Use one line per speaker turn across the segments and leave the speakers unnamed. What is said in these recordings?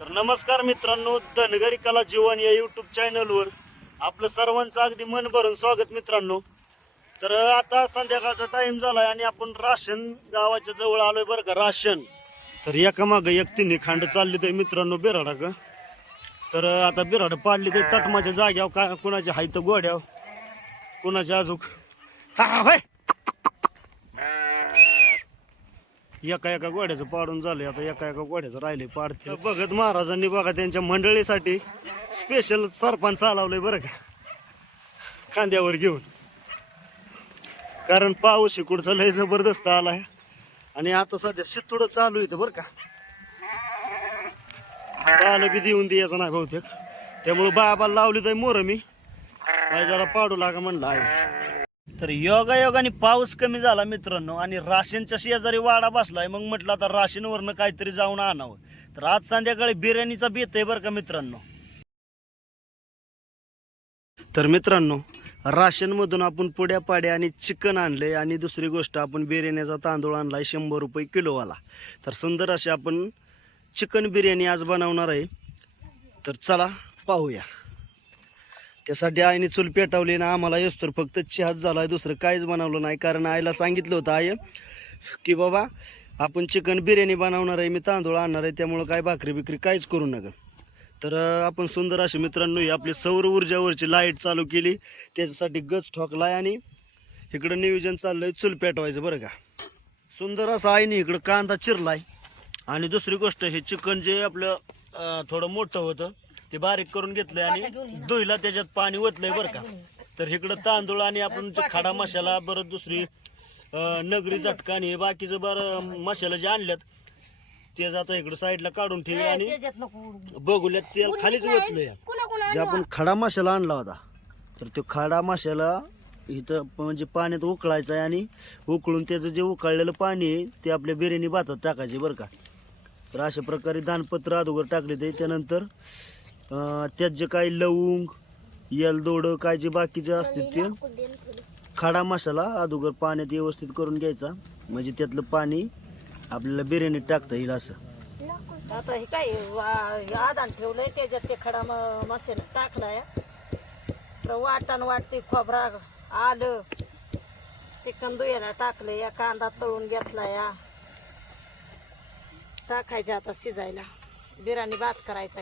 तर नमस्कार मित्रांनो धनगरी कला जीवन या यूट्यूब चॅनलवर आपलं सर्वांचं अगदी मन भरून स्वागत मित्रांनो. तर आता संध्याकाळचा टाईम झालाय आणि आपण राशन गावाच्या जवळ आलोय बरं का राशन. तर एका मागं एक तिन्ही खांड चालली तर मित्रांनो बिराडा का तर आता बिराड पाडली तर तटमाच्या जाग्यावर काय कुणाच्या हायत गोड्याव कुणाच्या अजूक हा हा होय! एका एका गोड्याचं पाडून झालंय. आता एका एका गोड्याचं राहिले पाडते बघत महाराजांनी बघा त्यांच्या मंडळीसाठी स्पेशल सरपंच चालवलंय बरं का. खांद्यावर घेऊन. कारण पाऊस इकडचा लय जबरदस्त आलाय. आणि आता सध्या शितुड चालू आहे बरं का. पालं बी देऊन द्यायचं नाही बहुतेक. त्यामुळं बाबाला लावली तर मोर मी जरा पाडू लागा म्हणलं आहे. तर योगा योगाने पाऊस कमी झाला मित्रांनो आणि राशनच्या शेजारी वाडा बसलाय. मग म्हटलं आता राशनवरनं काहीतरी जाऊन आणावं. तर आज संध्याकाळी बिर्याणीचा बेत आहे बरं का मित्रांनो? तर मित्रांनो राशनमधून आपण पुड्या पाड्या आणि चिकन आणले आणि दुसरी गोष्ट आपण बिर्याणीचा तांदूळ आणलाय शंभर रुपये किलोवाला. तर सुंदर अशी आपण चिकन बिर्याणी आज बनवणार आहे. तर चला पाहूया. त्यासाठी आईने चूल पेटवली ना आम्हाला येस्तोर फक्त चहाच झाला आहे दुसरं काहीच बनवलं नाही. कारण आईला सांगितलं होतं आई की बाबा आपण चिकन बिर्याणी बनवणार आहे मी तांदूळ आणणार आहे त्यामुळं काय भाकरी बिकरी काहीच करू नका. तर आपण सुंदर असे मित्रांनो ही आपली सौर ऊर्जावरची लाइट चालू केली. त्याच्यासाठी गज ठोकलाय आणि इकडं नियोजन चाललंय चूल पेटवायचं बरं का. सुंदर असं आईने इकडं कांदा चिरलाय. आणि दुसरी गोष्ट हे चिकन जे आपलं थोडं मोठं होतं ते बारीक करून घेतलंय आणि धुईला त्याच्यात पाणी ओतलंय बरं का. तर इकडं तांदूळ आणि आपण जे खडा मसाला बरं दुसरी नगरी झटका आणि बाकीचं बरं मसाला जे आणल्यात ते आता इकडं साईडला काढून ठेवले आणि. बघूल्यात तेल खालीच ओतलंय. जे आपण खडा मसाला आणला होता तर तो खडा मसाला इथं म्हणजे पाण्यात उकळायचा आहे आणि उकळून त्याचं जे उकळलेलं पाणी आहे ते आपल्या बिर्याणी भातात टाकायचे बरं का. तर अशा प्रकारे दानपत्र अगोदर टाकले ते. त्यानंतर त्यात जे काही लवंग येलदोडं काय जे बाकीचे असते ते खडा मसाला अगोदर पाण्यात व्यवस्थित करून घ्यायचा. म्हणजे त्यातलं पाणी आपल्याला बिर्याणीत टाकता येईल असं.
आता हे काय वा- हे आदान ठेवलंय त्याच्यात ते खडा म- मसाला टाकलाय. तर वाटण वाटते खोबरा आलं. चिकन दुयाला टाकलं या कांदा तळून घेतला या टाकायचं आता शिजायला. बिर्याणी भात करायचा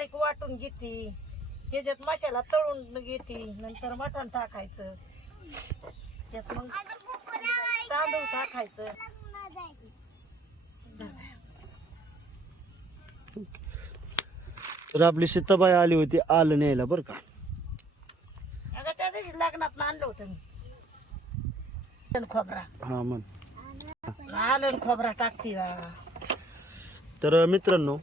बारीक वाटून घेते. त्याच्यात मसाला तळून घेते. नंतर मटण टाकायचं. त्यात मग तांदूळ टाकायचं.
तर आपली सीताबाई आली होती आलं न्यायला बरं का?
अगं त्या दिवशी लग्नात आणलं होतं मी. खोबरा.
हा
आलं खोबरा टाकते.
तर मित्रांनो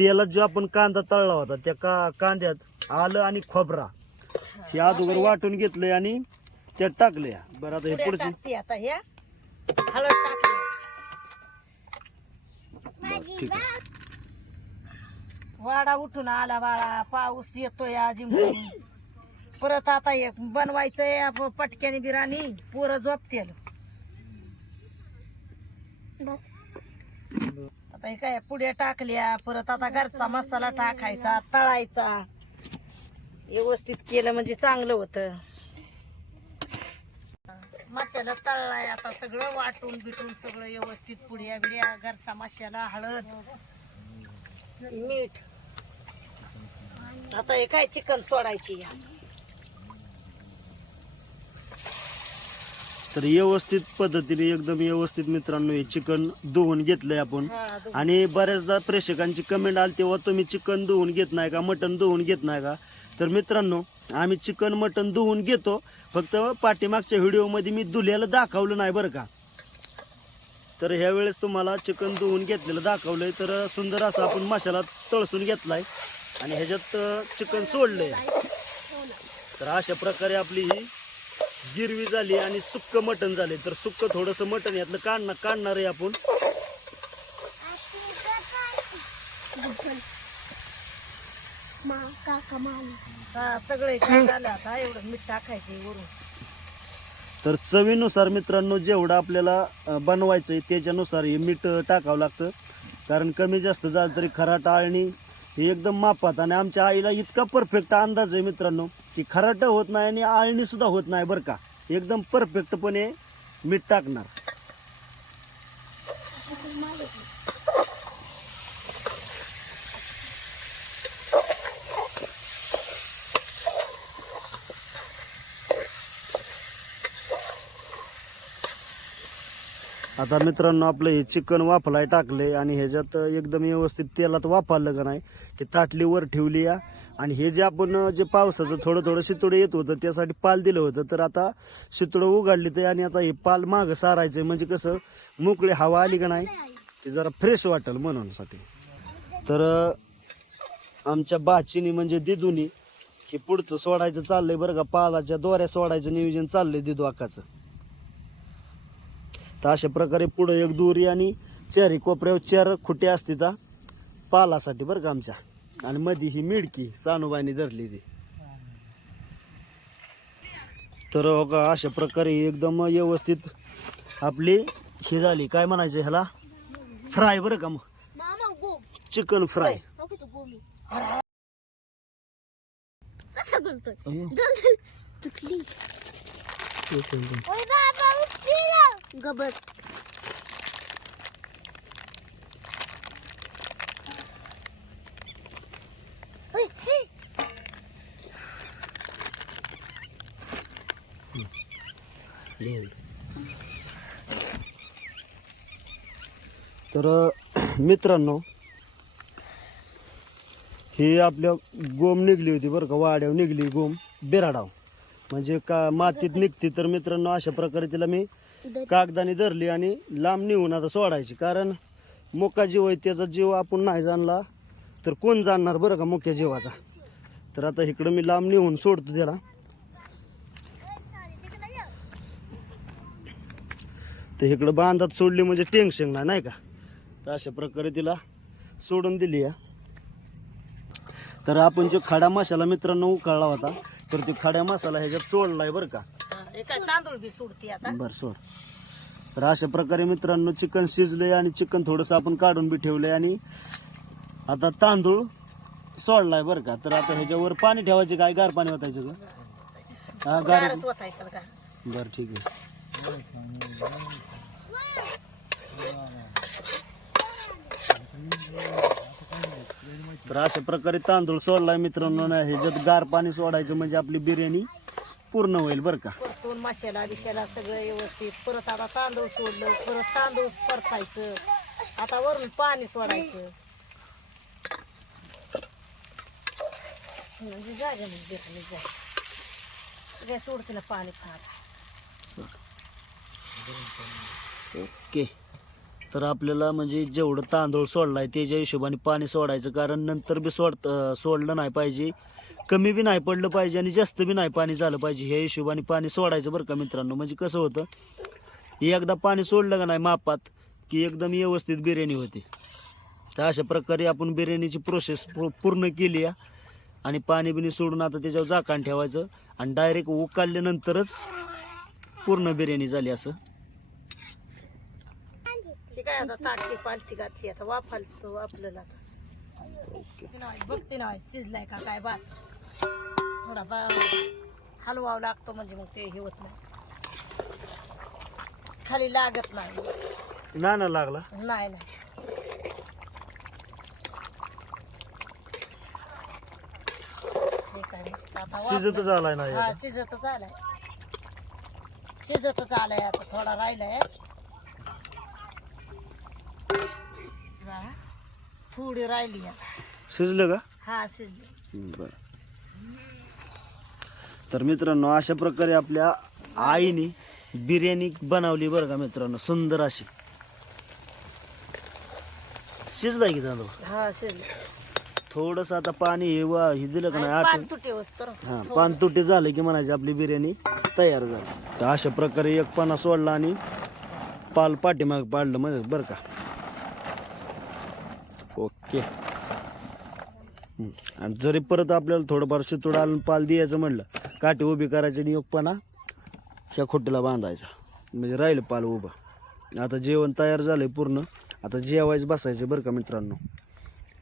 तेलात जो आपण कांदा तळला होता त्या का कांद्यात आलं आणि खोबरा. हे अगोदर वाटून घेतलंय आणि त्यात टाकले बरं आता हे
पुढे
पुढची.
टाकते आता ह्या हळद टाकली
बरं, ठीक आहे.
वाडा उठून आला बाळा पाऊस येतोय आज इकडून. परत आता एक बनवायचंय आप- पटक्याने बिराणी पोरं झोपतेल. आता हे काय पुड्या टाकल्या परत आता घरचा मसाला टाकायचा तळायचा. व्यवस्थित केलं म्हणजे चांगलं होतं. मसाला तळलाय आता सगळं वाटून बिटून सगळं व्यवस्थित पुड्या बिड्या घरचा मसाला हळद मीठ. आता हे काय चिकन सोडायची या.
तर व्यवस्थित पद्धतीने एकदम व्यवस्थित मित्रांनो हे चिकन धुवून घेतलंय आपण. आणि बऱ्याचदा प्रेक्षकांची कमेंट आली तेव्हा तुम्ही चिकन धुवून घेत नाही का? मटन धुवून घेत नाही का? तर मित्रांनो आम्ही चिकन मटन धुवून घेतो. फक्त पाठीमागच्या व्हिडिओमध्ये मी धुल्याला दाखवलं नाही बरं का. तर ह्या वेळेस तुम्हाला चिकन धुवून घेतलेलं दाखवलंय. तर सुंदर असा आपण मसाला तळसून घेतलाय. आणि ह्याच्यात चिकन सोडलंय. तर अशा प्रकारे आपली ही गिरवी झाली आणि सुक्क मटण झाले. तर सुक्क थोडंसं मटण यातलं काढणार काढणार आहे आपण.
सगळे झालं आता. एवढं मीठ टाकायचे वरून.
तर चवीनुसार मित्रांनो जेवढं आपल्याला बनवायचं आहे त्याच्यानुसार हे मीठ टाकावं लागतं. कारण कमी जास्त झालं तरी खराट आळणी हे एकदम मापात आणि आमच्या आईला इतका परफेक्ट अंदाज आहे मित्रांनो. की खराट होत नाही आणि आळणी सुद्धा होत नाही बरं का. एकदम परफेक्टपणे मीठ टाकणार. आता मित्रांनो आपलं हे चिकन वाफलाय टाकलंय आणि ह्याच्यात एकदम व्यवस्थित तेलात वाफालं का नाही की ताटली वर ठेवली या. आणि हे जे आपण जे पावसाचं थोडं थोडं शितोडं येत होतं त्यासाठी पाल दिलं होतं. तर आता शितोडं उघडली तर आणि आता हे पाल मागं सारायचं म्हणजे कसं मोकळी हवा आली का नाही ते जरा फ्रेश वाटेल म्हणूनसाठी. तर आमच्या बाचीनी म्हणजे दिदूनी हे पुढचं सोडायचं चाललंय बरं का पालाच्या दोऱ्या सोडायचं नियोजन चाललंय दिदू आकाचं. तर अशा प्रकारे पुढं एक दोरी आणि चारी कोपऱ्यावर चार खुटे असते त्या पालासाठी बरं का आमच्या. आणि मध्ये ही मिडकी सानुबाईने धरली ती. तर का अशा प्रकारे एकदम व्यवस्थित आपली ही झाली. काय म्हणायचं ह्याला? फ्राय बरं का मग? चिकन फ्राय
नको तो गोमी कसं बोलतोय जल जल तुटली ओय बाबा उठली गबस ओय, ओय.
तर मित्रांनो ही आपल्या गोम निघली होती बरं का वाड्यावर निघली गोम बिराडाव म्हणजे का मातीत निघते तर मित्रांनो अशा प्रकारे तिला मी कागदाने धरली आणि लांब निघून आता सोडायची. कारण मोका जीव आहे त्याचा जीव आपण नाही जाणला तर कोण जाणणार बरं का मोक्या जीवाचा? तर आता इकडं मी लांब निघून सोडतो त्याला. तर इकडं बांधात सोडली म्हणजे टेन्शन नाही नाही का? तर अशा प्रकारे तिला सोडून दिली या. तर आपण जो खडा मसाला मित्रांनो उकळला होता तर तो खड्या मसाला ह्याच्यात सोडलाय बरं का?
तांदूळ बी सोडते आता.
बर सोड. तर अशा प्रकारे मित्रांनो चिकन शिजलंय आणि चिकन थोडंसं आपण काढून बी ठेवलंय आणि आता तांदूळ सोडलाय बरं का? तर आता ह्याच्यावर पाणी ठेवायचे काय? गार पाणी ओतायचं का? हा गार बरं ठीक आहे. तर अशा प्रकारे तांदूळ सोडलाय मित्रांनो. ना ह्याच्यात गार पाणी सोडायचं म्हणजे आपली बिर्याणी पूर्ण होईल बरं का.
परतून मसाला बिशाला सगळं व्यवस्थित. परत आता तांदूळ सोडलं परत तांदूळ परतायचं. आता वरून पाणी सोडायचं. म्हणजे जागे मग बिर्याणी जागे काय सोडते ना पाणी फार
ओके. तर आपल्याला म्हणजे जेवढं तांदूळ सोडलाय त्याच्या हिशोबाने पाणी सोडायचं कारण नंतर बी सोड सोडलं नाही पाहिजे. कमी बी नाही पडलं पाहिजे आणि जास्त बी नाही पाणी झालं पाहिजे. ह्या हिशोबाने पाणी सोडायचं बरं का मित्रांनो. म्हणजे कसं होतं एकदा पाणी सोडलं का नाही मापात की एकदम व्यवस्थित बिर्याणी होते. तर अशा प्रकारे आपण बिर्याणीची प्रोसेस पूर्ण केली आहे आणि पाणी बिणी सोडून आता त्याच्यावर झाकण ठेवायचं. आणि डायरेक्ट उकाळल्यानंतरच पूर्ण बिर्याणी झाली असं.
काय आता ताटली पालती घातली आता वाफालतो आपल्याला आता. नाही, बघते ना शिजलाय का काय बात थोडा बा हलवावं लागतो म्हणजे मग ते हे होत नाही. खाली लागत नाही.
ना ना लागला?
नाही नाही. हे काय मस्त आता
शिजतच
वाफलं.
आलाय ना
हा शिजतच आलाय. शिजतच आलाय आता थोडा राहिलाय. हा. थोडी राहिली आता.
शिजलं का?
हा शिजली.
बर. तर मित्रांनो अशा प्रकारे आपल्या आईने बिर्याणी बनवली बरं का मित्रांनो सुंदर अशी. शिजलाय की तांदूळ?
हा शिजली.
थोडस आता पाणी हे वा हे दिलं का नाही आठ
पान तुटे तर.
हा. पान तुटे झाले की म्हणायची आपली बिर्याणी तयार झाली. तर अशा प्रकारे एक पाना सोडला आणि पाल पाठीमाग पाडलं म्हणजे बरं का. ओके. आणि जरी परत आपल्याला थोडंफार शितोड आलं पाल द्यायचं म्हणलं काठी उभी करायची आणि एक ह्या खोटीला बांधायचा. म्हणजे राहिलं पाल उभं. आता जेवण तयार झालं आहे पूर्ण. आता जेवायचं बसायचं बरं का मित्रांनो?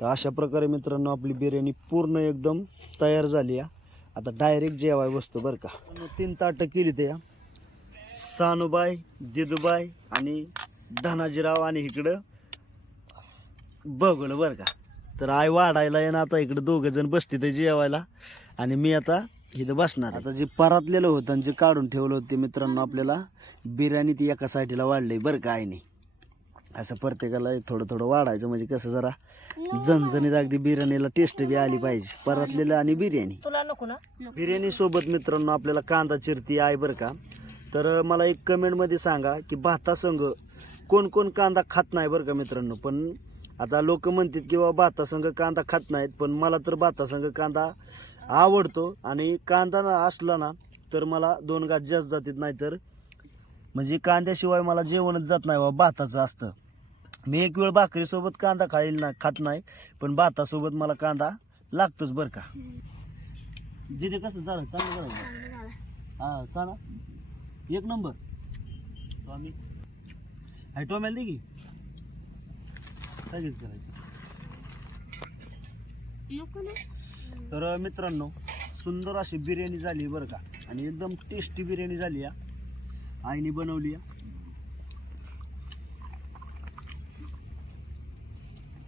तर अशा प्रकारे मित्रांनो आपली बिर्याणी पूर्ण एकदम तयार झाली आहे आता डायरेक्ट जेवाय बसतो बरं का. तीन ताटं केली ते सानूबाई दिदूबाई आणि धनाजीराव आणि इकडं बघलं बरं का. तर आई वाढायला आहे ना आता इकडं दोघं जण बसते ते जेवायला. आणि मी आता इथं बसणार आता जे परातलेलं होतं आणि जे काढून ठेवलं होतं मित्रांनो आपल्याला बिर्याणी ती एका साईडला वाढली बरं का आईने. असं प्रत्येकाला थोडं थोडं वाढायचं म्हणजे कसं जरा झणझणीत अगदी बिर्याणीला टेस्ट बी आली पाहिजे. परातलेलं आणि बिर्याणी.
तुला नको ना?
बिर्याणी सोबत मित्रांनो आपल्याला कांदा चिरती आहे बरं का. तर मला एक कमेंटमध्ये सांगा की भातासंग कोण कोण कांदा खात नाही बरं का मित्रांनो. पण आता लोक म्हणतात की बाबा भातासंग कांदा खात नाहीत पण मला तर भातासंग कांदा आवडतो. आणि कांदा ना असला ना तर मला दोन गाज जास्त जातात नाही तर म्हणजे कांद्याशिवाय मला जेवणच जात नाही बाबा भाताचं असतं. मी एक वेळ भाकरीसोबत कांदा खाईल ना खात नाही पण भातासोबत मला कांदा लागतोच बरं का. दिदी कसं झालं चांगलं झालं. हा चाला. एक नंबर. टॉमी आहे टोमॅल दे की सगळीच करायचं
नको ना
तर मित्रांनो सुंदर अशी बिर्याणी झाली बरं का. आणि एकदम टेस्टी बिर्याणी झाली या. आईने बनवली या.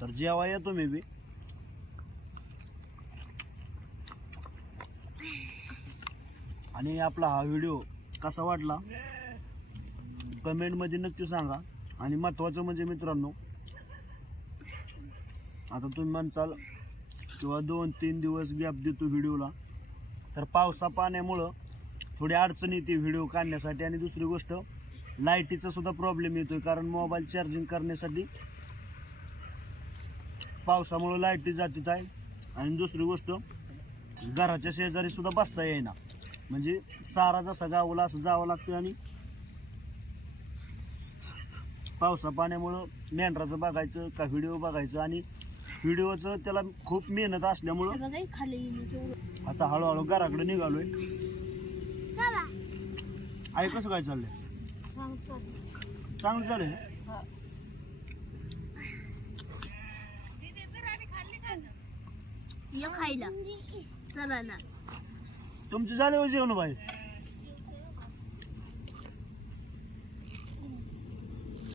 तर जेव्हा येतो मी बी. आणि आपला हा व्हिडिओ कसा वाटला? कमेंटमध्ये नक्की सांगा. आणि महत्त्वाचं म्हणजे मित्रांनो आता तुम्ही म्हणचाल किंवा दोन तीन दिवस गॅप देतो व्हिडिओला तर पावसा पाण्यामुळं थोडी अडचण येते व्हिडिओ काढण्यासाठी. आणि दुसरी गोष्ट लाईटीचा सुद्धा प्रॉब्लेम आहे कारण मोबाईल चार्जिंग करण्यासाठी पावसामुळं लाईटी जातीत आहे. आणि दुसरी गोष्ट घराच्या शेजारी सुद्धा बसता येईना. म्हणजे चारा जसा गावाला असं जावं लागतं आणि पावसा पाण्यामुळं मेंढराचं बघायचं का व्हिडिओ बघायचं आणि व्हिडिओचं त्याला खूप मेहनत असल्यामुळं आता हळूहळू घराकडे निघालोय. आई कसं काय चाललंय? चांगलं चालेल
या खायला. चला ना.
तुमचे झाले हो जेवण बाई